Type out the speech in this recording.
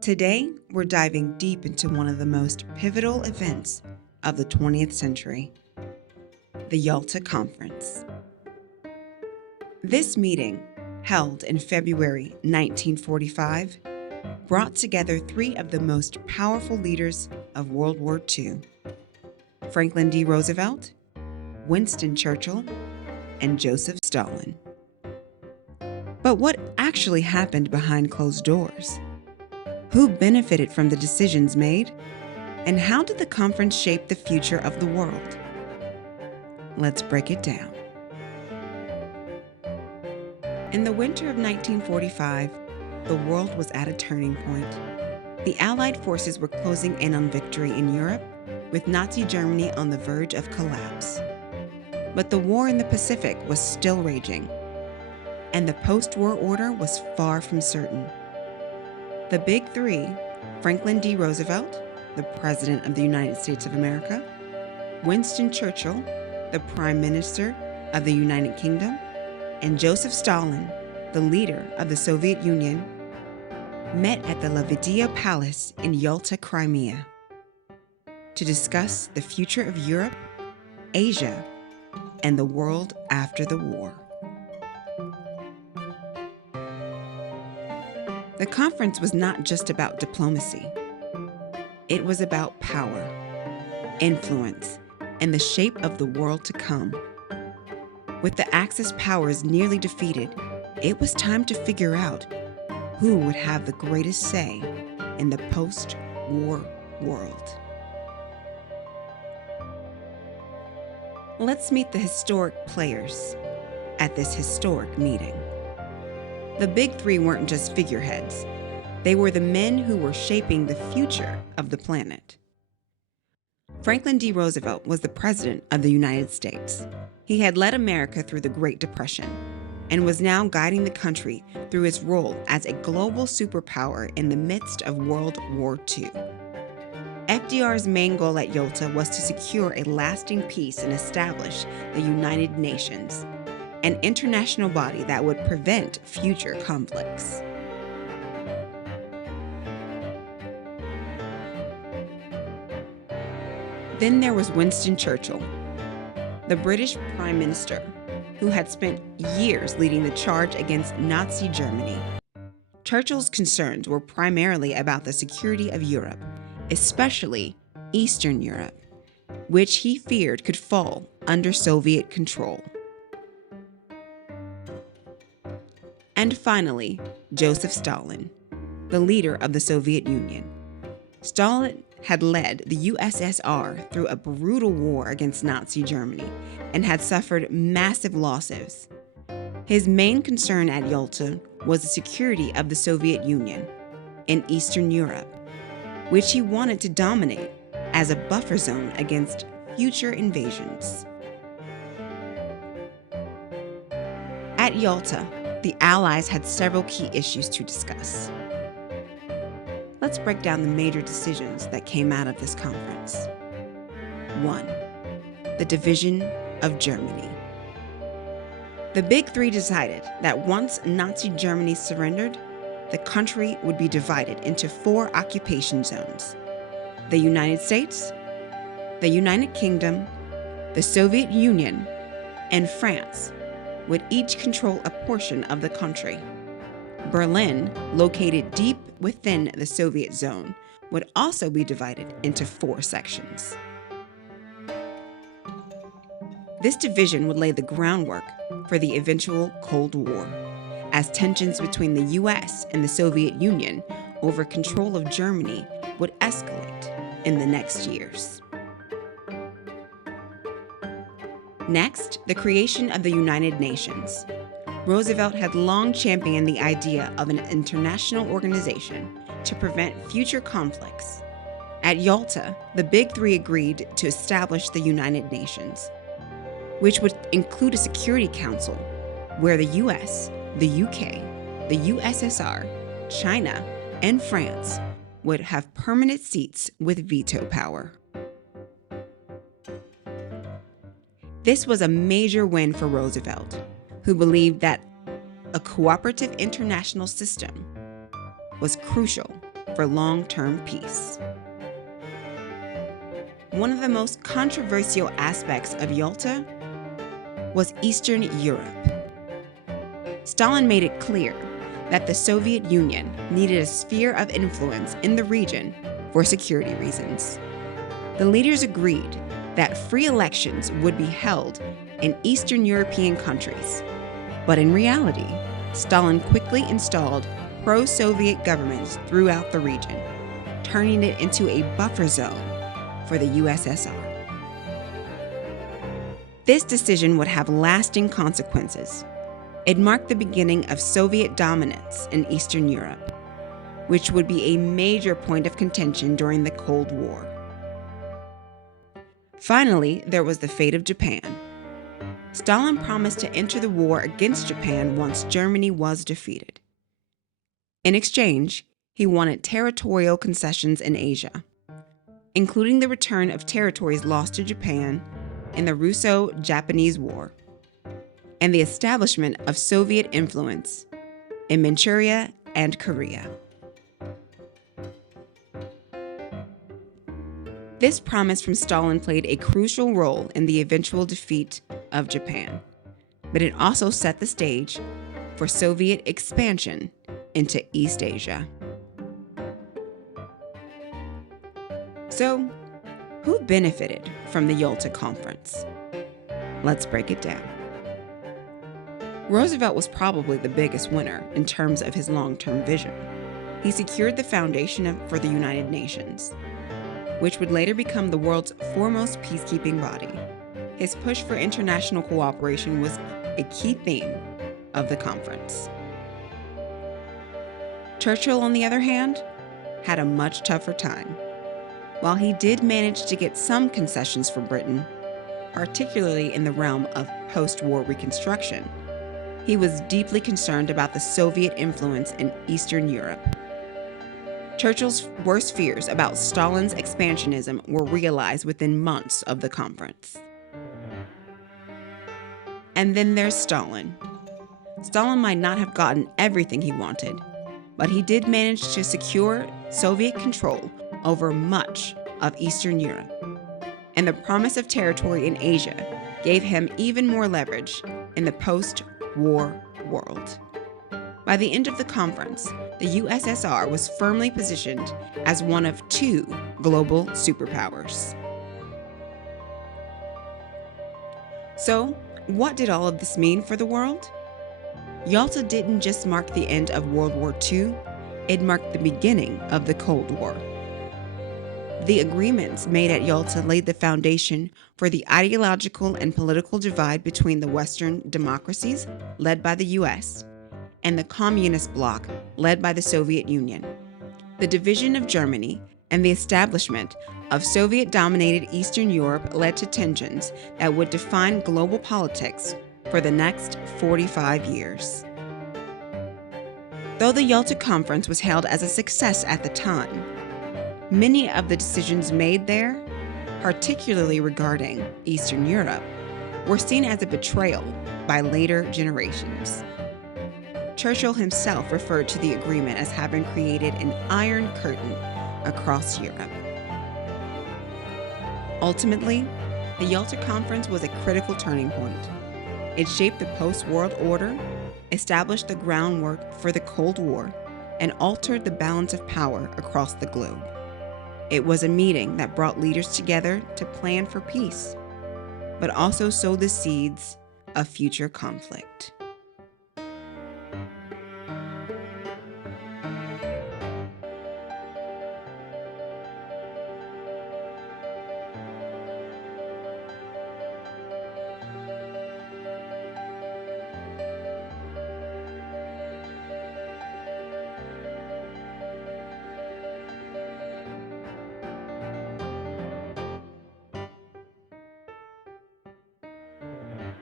Today, we're diving deep into one of the most pivotal events of the 20th century, the Yalta Conference. This meeting, held in February 1945, brought together three of the most powerful leaders of World War II: Franklin D. Roosevelt, Winston Churchill, and Joseph Stalin. But what actually happened behind closed doors? Who benefited from the decisions made? And how did the conference shape the future of the world? Let's break it down. In the winter of 1945, the world was at a turning point. The Allied forces were closing in on victory in Europe, with Nazi Germany on the verge of collapse. But the war in the Pacific was still raging, and the post-war order was far from certain. The Big Three, Franklin D. Roosevelt, the President of the United States of America, Winston Churchill, the Prime Minister of the United Kingdom, and Joseph Stalin, the leader of the Soviet Union, met at the Lavidia Palace in Yalta, Crimea, to discuss the future of Europe, Asia, and the world after the war. The conference was not just about diplomacy. It was about power, influence, and the shape of the world to come. With the Axis powers nearly defeated, it was time to figure out who would have the greatest say in the post-war world. Let's meet the historic players at this historic meeting. The Big Three weren't just figureheads. They were the men who were shaping the future of the planet. Franklin D. Roosevelt was the President of the United States. He had led America through the Great Depression and was now guiding the country through his role as a global superpower in the midst of World War II. FDR's main goal at Yalta was to secure a lasting peace and establish the United Nations, an international body that would prevent future conflicts. Then there was Winston Churchill, the British Prime Minister, who had spent years leading the charge against Nazi Germany. Churchill's concerns were primarily about the security of Europe, especially Eastern Europe, which he feared could fall under Soviet control. And finally, Joseph Stalin, the leader of the Soviet Union. Stalin had led the USSR through a brutal war against Nazi Germany and had suffered massive losses. His main concern at Yalta was the security of the Soviet Union in Eastern Europe, which he wanted to dominate as a buffer zone against future invasions. At Yalta, the Allies had several key issues to discuss. Let's break down the major decisions that came out of this conference. 1. The division of Germany. The Big Three decided that once Nazi Germany surrendered, the country would be divided into 4 occupation zones: the United States, the United Kingdom, the Soviet Union, and France would each control a portion of the country. Berlin, located deep within the Soviet zone, would also be divided into 4 sections. This division would lay the groundwork for the eventual Cold War, as tensions between the US and the Soviet Union over control of Germany would escalate in the next years. Next, the creation of the United Nations. Roosevelt had long championed the idea of an international organization to prevent future conflicts. At Yalta, the Big Three agreed to establish the United Nations, which would include a Security Council where the US, the UK, the USSR, China, and France would have permanent seats with veto power. This was a major win for Roosevelt, who believed that a cooperative international system was crucial for long-term peace. One of the most controversial aspects of Yalta was Eastern Europe. Stalin made it clear that the Soviet Union needed a sphere of influence in the region for security reasons. The leaders agreed that free elections would be held in Eastern European countries, but in reality, Stalin quickly installed pro-Soviet governments throughout the region, turning it into a buffer zone for the USSR. This decision would have lasting consequences. It marked the beginning of Soviet dominance in Eastern Europe, which would be a major point of contention during the Cold War. Finally, there was the fate of Japan. Stalin promised to enter the war against Japan once Germany was defeated. In exchange, he wanted territorial concessions in Asia, including the return of territories lost to Japan in the Russo-Japanese War, and the establishment of Soviet influence in Manchuria and Korea. This promise from Stalin played a crucial role in the eventual defeat of Japan, but it also set the stage for Soviet expansion into East Asia. So, who benefited from the Yalta Conference? Let's break it down. Roosevelt was probably the biggest winner in terms of his long-term vision. He secured the foundation for the United Nations, which would later become the world's foremost peacekeeping body. His push for international cooperation was a key theme of the conference. Churchill, on the other hand, had a much tougher time. While he did manage to get some concessions from Britain, particularly in the realm of post-war reconstruction, he was deeply concerned about the Soviet influence in Eastern Europe. Churchill's worst fears about Stalin's expansionism were realized within months of the conference. And then there's Stalin. Stalin might not have gotten everything he wanted, but he did manage to secure Soviet control over much of Eastern Europe, and the promise of territory in Asia gave him even more leverage in the post-war world. By the end of the conference, the USSR was firmly positioned as one of two global superpowers. So, what did all of this mean for the world? Yalta didn't just mark the end of World War II, it marked the beginning of the Cold War. The agreements made at Yalta laid the foundation for the ideological and political divide between the Western democracies, led by the US, and the communist bloc, led by the Soviet Union. The division of Germany and the establishment of Soviet-dominated Eastern Europe led to tensions that would define global politics for the next 45 years. Though the Yalta Conference was hailed as a success at the time, many of the decisions made there, particularly regarding Eastern Europe, were seen as a betrayal by later generations. Churchill himself referred to the agreement as having created an iron curtain across Europe. Ultimately, the Yalta Conference was a critical turning point. It shaped the post-world order, established the groundwork for the Cold War, and altered the balance of power across the globe. It was a meeting that brought leaders together to plan for peace, but also sowed the seeds of future conflict.